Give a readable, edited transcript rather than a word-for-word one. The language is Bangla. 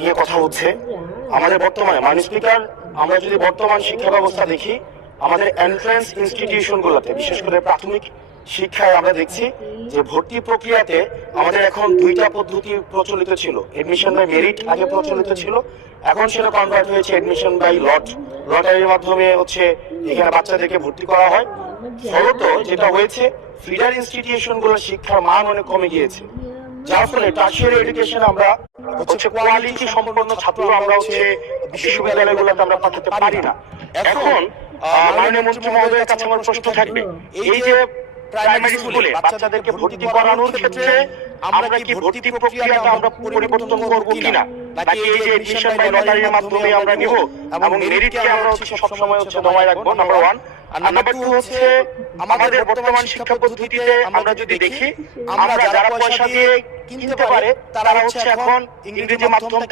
নিয়ে কথা হচ্ছে। আমাদের বর্তমানে মাননীয় স্পিকার, আমরা যদি বর্তমান শিক্ষা ব্যবস্থা দেখি, আমাদের এন্ট্রান্স ইনস্টিটিউশনগুলোতে বিশেষ করে প্রাথমিক শিক্ষায় আমরা দেখছি যে ভর্তি প্রক্রিয়াতে আমাদের এখন দুইটা পদ্ধতি প্রচলিত ছিল। এডমিশন বাই মেরিট আগে প্রচলিত ছিল, এখন সেটা কনভার্ট হয়েছে এডমিশন বাই লট। লটারির মাধ্যমে হচ্ছে এখানে বাচ্চাদেরকে ভর্তি করা হয়। ফলত যেটা হয়েছে, ফিডার ইনস্টিটিউশনগুলোর শিক্ষার মান অনেক কমে গিয়েছে, যার ফলে টার্সিয়ারি এডুকেশন আমরা হচ্ছে কোয়ালিটি সম্পন্ন ছাত্র আমরা হচ্ছে বিশ্ববিদ্যালয়গুলোতে আমরা পাঠাতে পারি না। এখন মাননীয় মন্ত্রী মহোদয়ের কাছে আমার প্রশ্ন থাকবে, এই যে প্রাইমারি স্কুলে বাচ্চাদেরকে ভর্তি করানোর ক্ষেত্রে আমরা কি ভর্তি প্রক্রিয়াটা আমরা পরিবর্তন করব কিনা, নাকি এই যে এডমিশন বাই লটারির মাধ্যমে আমরা নিব এবং মেরিটকে আমরা হচ্ছে সবসময় হচ্ছে দমায় রাখবো, নাম্বার ওয়ান। আর নাম্বার টু হচ্ছে, আমাদের বর্তমান শিক্ষা পদ্ধতিতে আমরা যদি দেখি, আমরা যারা পয়সা দিয়ে কিনতে পারে তারা হচ্ছে এখন ইংরেজি মাধ্যমটা